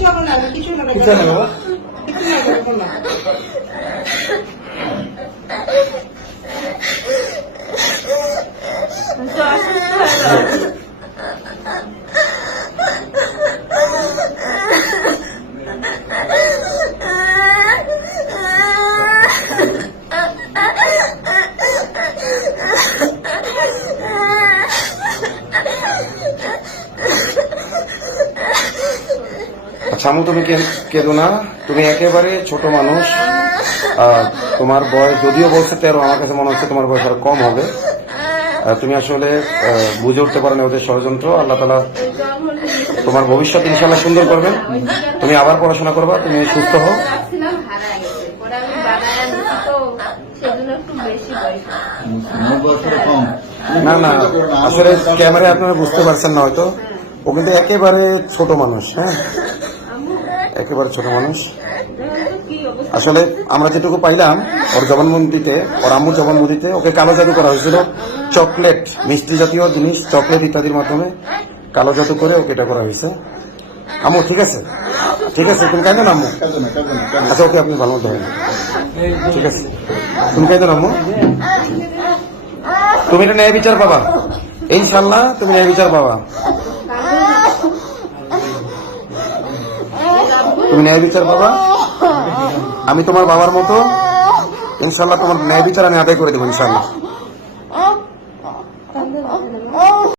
কিছু হবে না, কিছু হবে কিছু না বাবা। কিছু না করবো না। তো অসুস্থ হয়ে যাবে। আচ্ছা আম্মু, তুমি কেঁদো না। তুমি একেবারে ছোট মানুষ। তোমার বয়স যদিও বলছে 13, আমার কাছে মনে হচ্ছে তোমার বয়স আরো কম হবে। তুমি আসলে বুঝে উঠতে পারো না ওদের ষড়যন্ত্র। আল্লাহ তাআলা তোমার ভবিষ্যৎ ইনশাআল্লাহ সুন্দর করবেন। তুমি আবার পড়াশোনা করবা, তুমি সুস্থ হও। ভাবছিলাম হারায় গেছে, পরে আমি বানায় নিচ্ছি তো সেজন্য একটু বেশি বয়স। না না, আসলে ক্যামেরায় আপনারা বুঝতে পারছেন না হয়তো, ও কিন্তু একেবারে ছোট মানুষ। হ্যাঁ, একেবারে ছোট মানুষ। আসলে আমরা যেটুকু পাইলাম ওর জবানবন্দিতে, ওর আম্মুর জবানবন্দিতে ওকে কালো জাদু করা হয়েছিল। চকলেট, মিষ্টি জাতীয় জিনিস, চকলেট ইত্যাদির মাধ্যমে কালো জাদু করে ওকে এটা করা হয়েছে। আম্মু ঠিক আছে, ঠিক আছে, তুমি কেন আম্মু? আচ্ছা ওকে, আপনি ভালো মতো হবেন, ঠিক আছে। তুমি কেন আম্মু? তুমি এটা ন্যায় বিচার পাবা ইনশাল্লাহ, তুমি ন্যায় বিচার পাবা, তুমি ন্যায় বিচার পাবা। আমি তোমার বাবার মতো ইনশাল্লাহ তোমার ন্যায় বিচার আমি আদায় করে দেবো ইনশাল্লাহ।